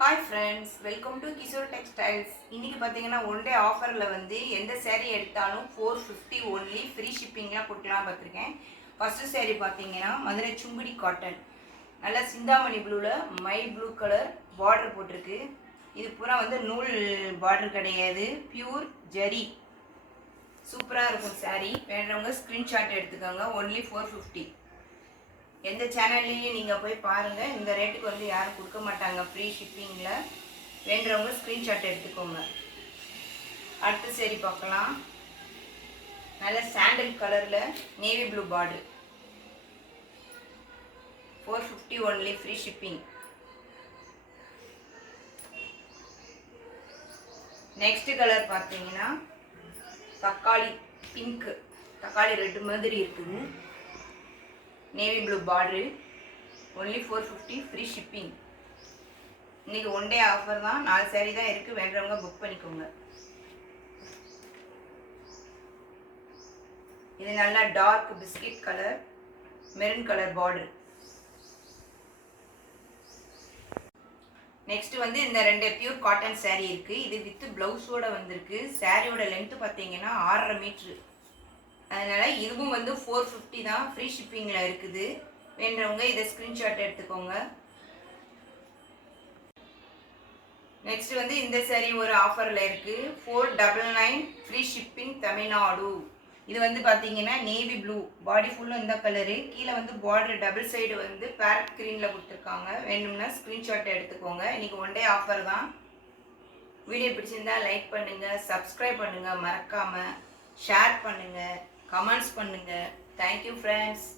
Hi friends, welcome to Kishore textiles. இன்றைக்கி பார்த்தீங்கன்னா one day ஆஃபரில் வந்து எந்த சேரீ எடுத்தாலும் 450 ஒன்லி ஃப்ரீ ஷிப்பிங்லாம் கொடுக்கலாம் பார்த்துருக்கேன். ஃபஸ்ட்டு சேரீ பார்த்தீங்கன்னா மதுரை சுங்குடி காட்டன், நல்லா சிந்தாமணி ப்ளூவில் மை ப்ளூ கலர் பார்டர் போட்டிருக்கு. இது பூரா வந்து நூல் பார்டர் கிடையாது, பியூர் ஜரி. சூப்பராக இருக்கும் சாரீ. வேண்டவங்க ஸ்க்ரீன்ஷாட் எடுத்துக்கோங்க. ஒன்லி 450. எந்த சேனல்லையும் நீங்கள் போய் பாருங்கள், இந்த ரேட்டுக்கு வந்து யாரும் கொடுக்க மாட்டாங்க ஃப்ரீ ஷிப்பிங்கில். வேண்டுறவங்க ஸ்க்ரீன்ஷாட் எடுத்துக்கோங்க. அடுத்த சரி பார்க்கலாம். நல்ல சாண்டல் கலரில் navy blue border, 450 only free shipping. Next colour பார்த்தீங்கன்னா தக்காளி பிங்க், தக்காளி ரெட்டு மாதிரி இருக்குது. Navy blue border, only 450 free shipping. இன்றைக்கி ஒன் டே ஆஃபர் தான், 4 சாரீ தான் இருக்குது. வேண்டுறவங்க புக் பண்ணிக்கோங்க. இது நல்லா dark biscuit colour, maroon colour border. Next வந்து இந்த 2 பியூர் காட்டன் சாரீ இருக்குது. இது வித் ப்ளவுஸோட வந்திருக்கு. சாரியோட லென்த்து பார்த்தீங்கன்னா 6.5 மீட்ரு. அதனால் இதுவும் வந்து 450 தான், ஃப்ரீ ஷிப்பிங்கில் இருக்குது. வேண்டவங்க இதை ஸ்க்ரீன்ஷாட் எடுத்துக்கோங்க. நெக்ஸ்ட் வந்து இந்த சாரீ ஒரு ஆஃபரில் இருக்குது. 499 ஃப்ரீ ஷிப்பிங் தமிழ்நாடு. இது வந்து பார்த்தீங்கன்னா நேவி ப்ளூ, பாடி ஃபுல்லும் இந்த கலரு. கீழே வந்து பார்டர் டபுள் சைடு வந்து பேரட் க்ரீனில் கொடுத்துருக்காங்க. வேணும்னா ஸ்க்ரீன்ஷாட் எடுத்துக்கோங்க. இன்றைக்கி ஒன் டே ஆஃபர் தான். வீடியோ பிடிச்சிருந்தா லைக் பண்ணுங்கள், சப்ஸ்கிரைப் பண்ணுங்கள், மறக்காமல் ஷேர் பண்ணுங்கள், கமெண்ட்ஸ் பண்ணுங்கள். Thank you friends.